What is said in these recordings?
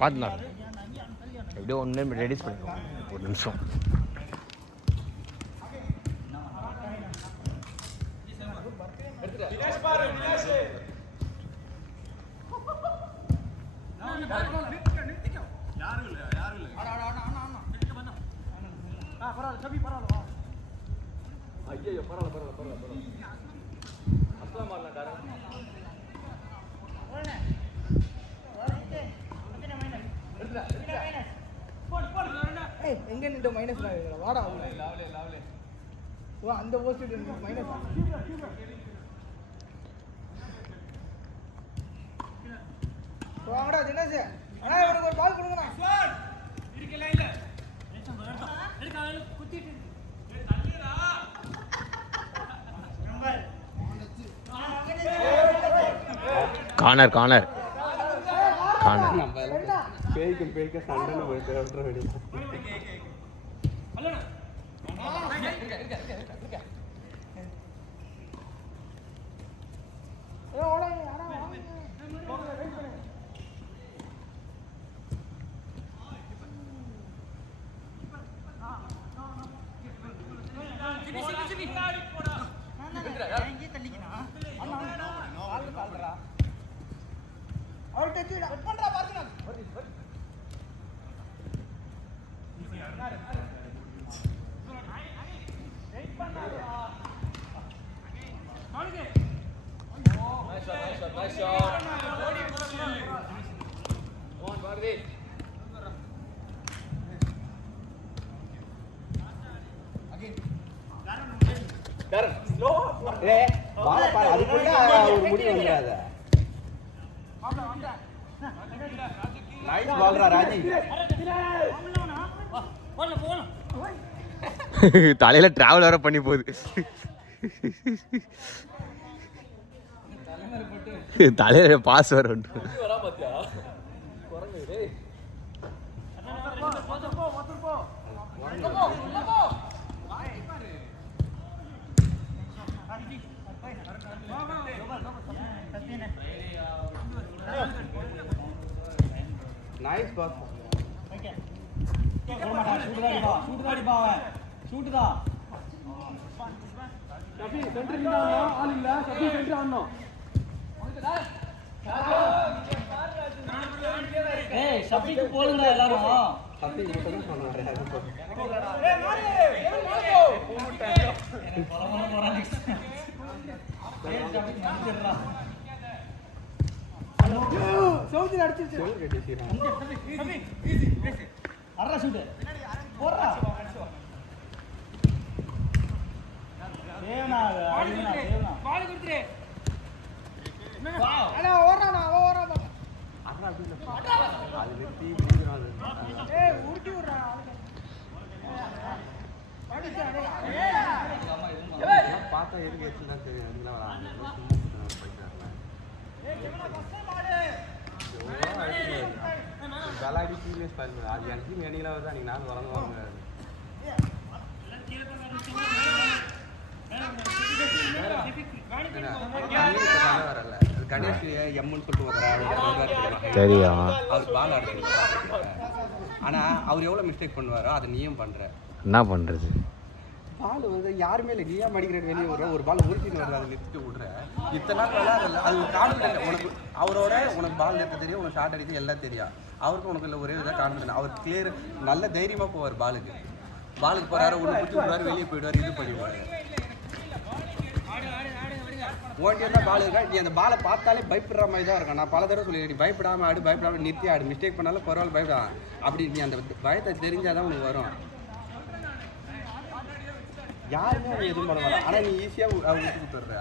பார்த்துலாம் எப்படியோ ஒன்று ரெடியூஸ் பண்ணிடுவோம் ஒரு நிமிஷம். ஐயோ பரவாயில்ல அஸ்லாம் வரலாம் எங்க நின்று மைனஸ் வாடா அந்த போஸ்ட் மைனஸ் வாங்கடா தினேஷ் அண்ணா இவனுக்கு ஒரு பால் கொடுங்கண்ணா கார்னர் கார்னர் கார்னர் பேய்க்க சண்டைன்னு போயிட்டு விட்டுற வேண்டியது. Nice shot. Come on, Bharati. Again. Darren, slow. ஏய் பால பால அதுக்குள்ள ஒரு முடி வந்துறாத. நைஸ் பால்ரா ராஜி. தலையில டிராவல் வர பண்ணி போகுது. தலையில பாஸ் வர நைஸ் பாஸ். ஷபிக்கு போடுங்க எல்லாரும். ஷபிக்கு மட்டும் சொன்னாரு. சௌதில அடிச்சிச்சு. அரா ஷூட். போறா. தேவனா தேவனா. பால் குடுத்துரு. வாவ். அட ஓடுறானா ஓடுறா. அரா அப்படில. அது வெட்டி முடிறாது. ஏய் ஊட்டி விடுறா. பாடிச்சா டேய். ஏய் பார்த்தா எதுக்கு ஏத்துனா தெரியும். அதுல வர. ஏய் கேமரா பஸ்ஸே மாடு. கலாடி சீரியஸ் பண்ணு. அது எனக்கு மெனில வந்து அன்னைக்கு நான் வரணுவாங்க. வரல கணேஷ் எம்முன்னு சொல்லிட்டு தெரியா அவர் பால் ஆடுறாரு. ஆனா அவர் எவ்வளவு மிஸ்டேக் பண்ணுவாரோ அதை நீயும் பண்ற. என்ன பண்றது? பால் வந்து யாருமே இல்லை, நீயா மடிக்கிற வெளியே வர ஒரு பால் உருட்டின்னு வருது, அதை நிறுத்திட்டு விட்ற. இத்தனை நாள் விளையாடல, அது ஒரு கான்ஃபிடென்ட் உனக்கு. அவரோட உனக்கு பால் நிறுத்த தெரியும், உனக்கு ஷார்ட் அடிக்க எல்லாம் தெரியும். அவருக்கு உனக்கு இல்லை ஒரே இதாக கான்ஃபிடென்ட். அவர் கிளியர் நல்ல தைரியமாக போவார். பாலுக்கு போகிறாரு, ஒன்று பிடிச்சி விடுவார், வெளியே போயிடுவார், இது பண்ணிடுவார். ஓட்டியெல்லாம் பால் இருக்கா, நீ அந்த பாலை பார்த்தாலே பயப்படுற மாதிரி தான் இருக்கும். நான் பல தடவை சொல்லியிருக்கேன், நீ பயப்படாமல் ஆடு, பயப்படாமல் நிறுத்தி ஆடு, மிஸ்டேக் பண்ணாலும் பரவாயில்ல பயப்படாம. அப்படி நீ அந்த பயத்தை தெரிஞ்சாதான் உனக்கு வரும். யாருமே எதுவும் பண்ண மாட்டாங்க, ஆனால் நீ ஈஸியாக விட்டு கொடுத்துட்ற.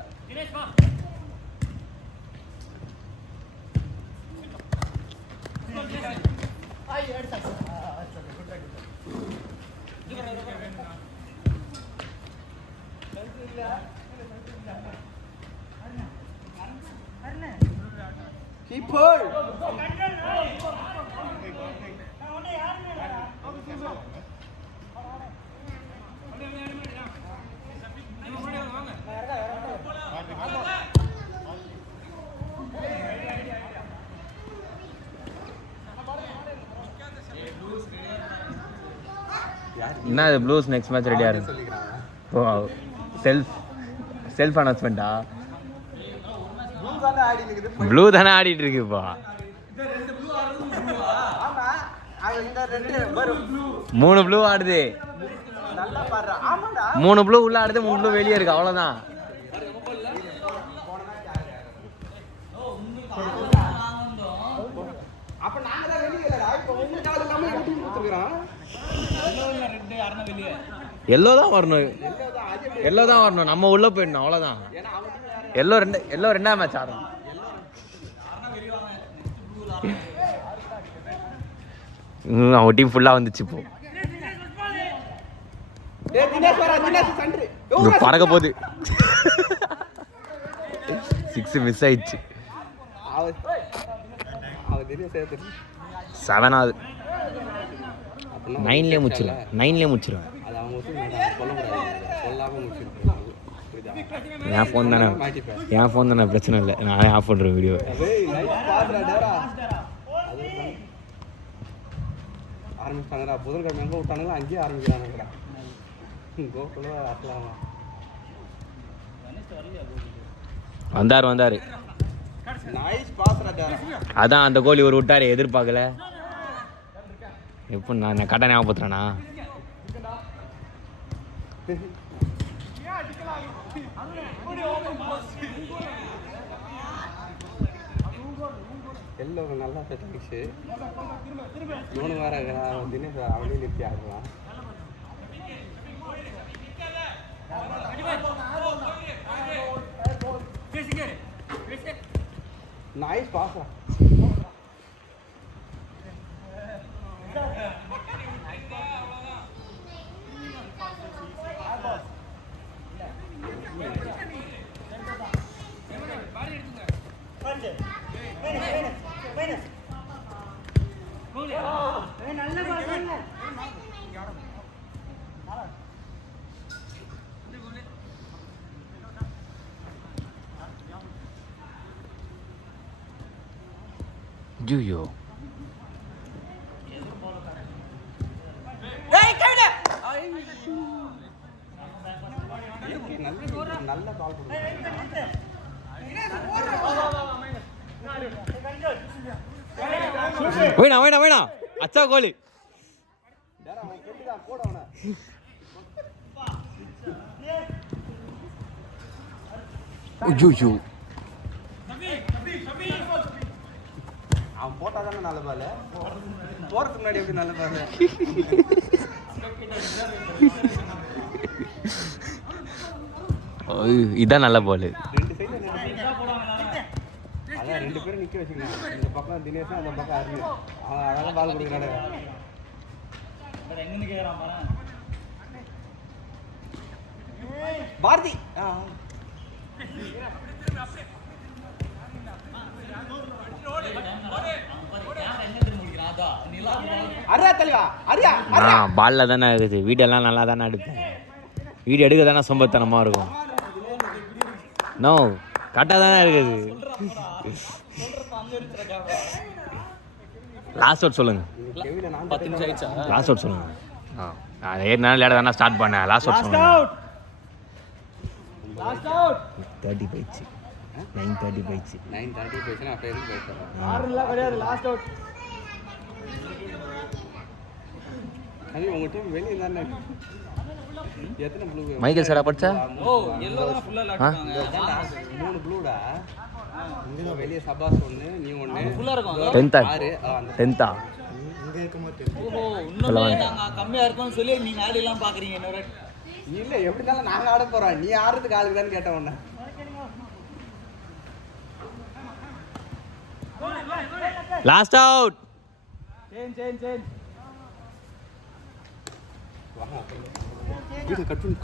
கீப்பர் என்ன இது ப்ளூஸ் நெக்ஸ்ட் மேட்ச் ரெடியாக இருக்கு ஓ செல்ஃப் அனௌன்ஸ்மெண்ட்டா ப்ளூ தானே ஆடிட்டு இருக்கு இப்போ 3 ப்ளூ ஆடுது 3 ப்ளூ உள்ள ஆடுது 3 ப்ளூ வெளியே இருக்கு அவ்வளோதான் எல்லோ தான் வரணும் நம்ம உள்ள போயிடணும் அவ்வளோதான் எல்லோ ரெண்டாம் மேட்ச் ஆடணும் அவன் டீம் ஃபுல்லாக வந்துச்சு இப்போ இங்க பறக்க போகுது 6 மிஸ் ஆயிடுச்சு 7ஆவது 9லேயே முடிச்சிருவேன் என் ஃபோன் தானே பிரச்சனை இல்லை நானே ஆஃப் பண்ணுறேன் வீடியோ ஆரம்பிச்சாங்கடா புதன்கிழமை எங்கே விட்டானுங்களோ அங்கேயே ஆரம்பிக்கிறானுங்கடா கோகுல ஆட்டலாமா வந்தார் அதான் அந்த கோலி ஒரு விட்டாரு எதிர்பார்க்கல எப்போ நான் கரெக்டாக ஞாபகப்படுத்துறேண்ணா எல்லாம் நல்லா செட்டிங்ஸு இவனு வேற தினேஷ் அவனே நிறுத்தி ஆடுறான் நைஸ் பாஸா ஜூயோ நல்ல கால் வேணா அச்சா கோலி ஐயோ அவன் போட்டா தானே நல்ல பால் போறதுக்கு முன்னாடி எப்படி நல்ல பால் இதான் நல்ல பால் அதான் 2 பேரும் நிற்க வச்சுக்கலாம் இந்த பக்கம் தினேஷ் அந்த பக்கம் அருண் அவன் அழகாக பால் கொடுக்குறாரு பாரதி பால்ல தானே இருக்குது வீடியோலாம் நல்லா தானே எடுப்பேன் வீடியோ எடுக்க தானே சொம்பத்தனமாக இருக்கும் நோ கரெக்டாக தானே இருக்குது லாஸ்ட் அவுட் சொல்லுங்க 10 நிமிஷம் ஆயிடுச்சா லாஸ்ட் அவுட் சொல்லுங்க நான் 7 நாள் விளையாட தானே ஸ்டார்ட் பண்ணேன் லாஸ்ட் அவுட் சொல்லுங்க 30 போயிடுச்சு 9:30 போயிடுச்சு 9:30 போயிடுச்சுன்னா அப்போ எதுக்கு போயிட்டு ஆறுலாம் கிடையாது லாஸ்ட் அவுட் அது உங்க டீம் வெளியே தானே எத்தனை ப்ளூ மைக்கேல் சாரா படிச்சா ஓ எல்லோ தான் ஃபுல்லா லாட்டாங்க 3 ப்ளூடா இங்க வெளியே சபாஸ் ஒன்னு நீ ஒன்னு ஃபுல்லா இருக்கும் 10th 10th ஓஹோ இன்னும் நாங்க கம்மியா இருக்கோம்னு சொல்லி நீங்க ஆடிலாம் பாக்குறீங்க இன்னொரு இல்ல எப்படினாலும் நாங்க ஆட போறோம் நீ ஆடுறதுக்கு ஆளுக்கு தான் கேட்ட உடனே லாஸ்ட் அவுட் வீடு கட் பண்ணி